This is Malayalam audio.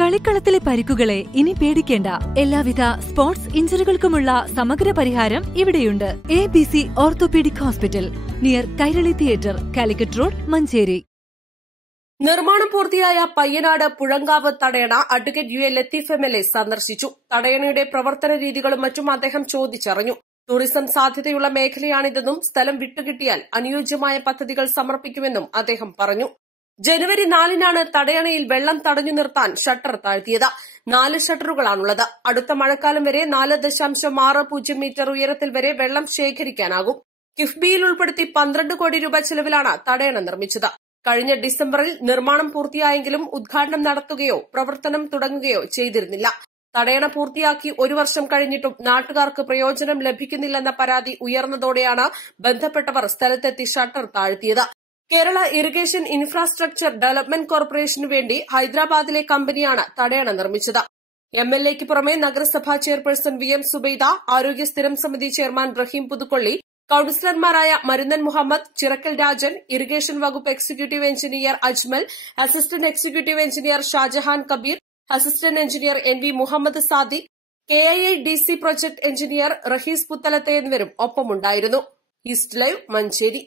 കളിക്കളത്തിലെ പരിക്കുകളെ ഇനി പേടിക്കേണ്ട. എല്ലാവിധ സ്പോർട്സ് ഇഞ്ചറികൾക്കുമുള്ള സമഗ്ര പരിഹാരം ഇവിടെയുണ്ട്. A B C orthopaedic hospital near Kairali theatre Calicut road Manjeri. നിർമ്മാണം പൂർത്തിയായ പയ്യനാട് പുഴങ്കാവ് തടയണ advocate U A Latheef M L A സന്ദർശിച്ചു. തടയണയുടെ പ്രവർത്തന രീതികളും മറ്റും അദ്ദേഹം ചോദിച്ചറിഞ്ഞു. ടൂറിസം സാധ്യതയുള്ള മേഖലയാണിതെന്നും സ്ഥലം വിട്ടുകിട്ടിയാൽ അനുയോജ്യമായ പദ്ധതികൾ സമർപ്പിക്കുമെന്നും അദ്ദേഹം പറഞ്ഞു. ജനുവരി നാലിനാണ് തടയണയിൽ വെള്ളം തടഞ്ഞു നിർത്താൻ ഷട്ടർ താഴ്ത്തിയത്. നാല് ഷട്ടറുകളാണുള്ളത്. അടുത്ത മഴക്കാലം വരെ നാല് ദശാംശം ആറ് പൂജ്യം മീറ്റർ ഉയരത്തിൽ വരെ വെള്ളം ശേഖരിക്കാനാകും. കിഫ്ബിയിൽ ഉൾപ്പെടുത്തി പന്ത്രണ്ട് കോടി രൂപ ചെലവിലാണ് തടയണ നിർമ്മിച്ചത്. കഴിഞ്ഞ ഡിസംബറിൽ നിർമ്മാണം പൂർത്തിയായെങ്കിലും ഉദ്ഘാടനം നടത്തുകയോ പ്രവർത്തനം തുടങ്ങുകയോ ചെയ്തിരുന്നില്ല. തടയണ പൂർത്തിയാക്കി ഒരു വർഷം കഴിഞ്ഞിട്ടും നാട്ടുകാർക്ക് പ്രയോജനം ലഭിക്കുന്നില്ലെന്ന പരാതി ഉയർന്നതോടെയാണ് ബന്ധപ്പെട്ടവർ സ്ഥലത്തെത്തി ഷട്ടർ താഴ്ത്തിയത്. കേരള ഇറിഗേഷൻ ഇൻഫ്രാസ്ട്രക്ചർ ഡെവലപ്മെന്റ് കോർപ്പറേഷനു വേണ്ടി ഹൈദരാബാദിലെ കമ്പനിയാണ് തടയണ നിർമ്മിച്ചത്. എം എൽ എക്ക് പുറമെ നഗരസഭാ ചെയർപേഴ്സൺ വി എം സുബൈദ ആരോഗ്യ സ്ഥിരം സമിതി ചെയർമാൻ റഹീം പുതുക്കൊള്ളി കൌൺസിലർമാരായ മരുന്നൻ മുഹമ്മദ് ചിറക്കൽ രാജൻ ഇറിഗേഷൻ വകുപ്പ് executive engineer Ajmal assistant executive engineer Shajahan Kabeer assistant engineer N V Muhammad Sadi K I I D C project engineer Rahees പുത്തലത്തെ എന്നിവരും ഒപ്പമുണ്ടായിരുന്നു. East Live Manjeri.